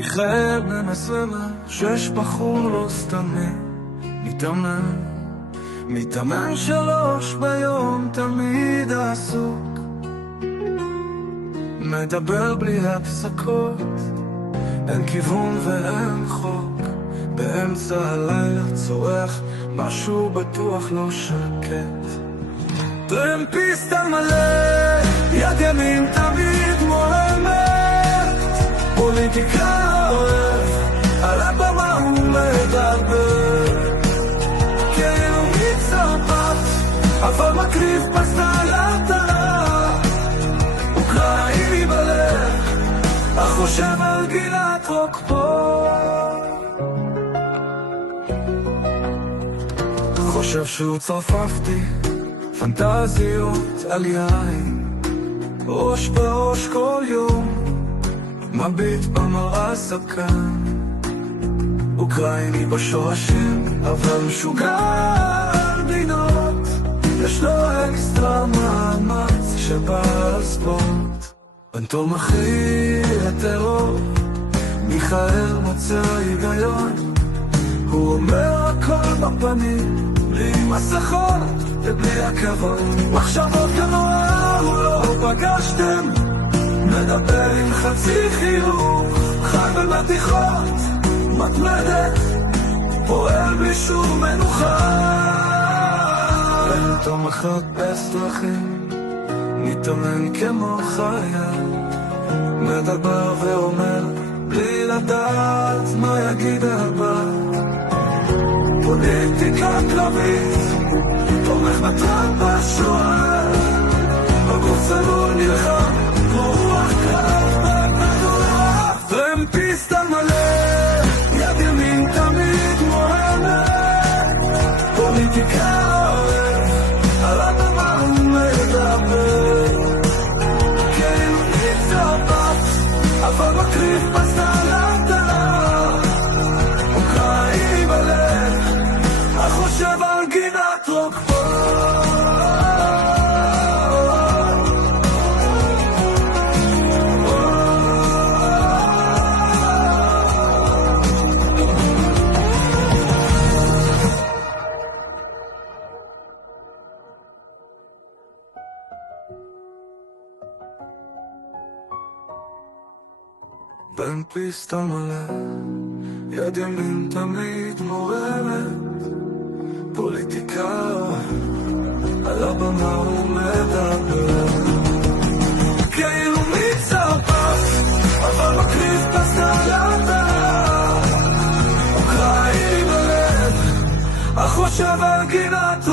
מיכאל בן 26, בחור לא סתמי, מתאמן 3 ביום, תמיד עסוק, מדבר בלי הפסקות, אין כיוון ואין חוק, באמצע הלילה צורח משהו בטוח לא שקט. טרמפיסט על מלא, יד ימין תמיד מורמת, פוליטיקה אוהב, על הבמה הוא מדבר, כאילו מצרפת, אבל מקריב בסטלטה, אוקראיני בלב, החושב על גילת רוקפו, חושב שהוא צרפפתי, פנטזיות על יין, ראש בראש כל יום, מביט במראה ספקן, אוקראיני בשורשים, אבל משוגע על בינות, יש לו אקסטרה מאמץ שבא על ספורט, בנתו מכיל הטרור, מיכאל מוצא היגיון, הוא אומר הכל בפנים, בלי מסכות ובלי הכבוד, מחשבות כנועה הוא לא פגשתם, מדבר עם חצי חיוך, חי במתיחות, מתמדת, פועל בלי שום מנוחה, בנתו מחפש דרכים, מתאמן כמו חייל, מדבר ואומר בלי לדעת מה יגיד הבא, פוליטיקה כלבית, תומך בטראמפ בשוער, בגוף צלול נלחם, כמו רוח קרב במדורה, טרמפיסט על מלא, יד ימין תמיד מורמת, פוליטיקה אוהב, על הבמה הוא מדבר, כאילו מצרפת, אבל מקריב בסטלטה, אוקראיני בלב, החושב על גינת רוקפו. טרמפיסט על מלא, יד ימין תמיד מורמת, פוליטיקה על הבמה הוא מדבר, כאילו מצרפת, אבל מקריב בסטלטה, אוקראיני בלב, החושב על גינת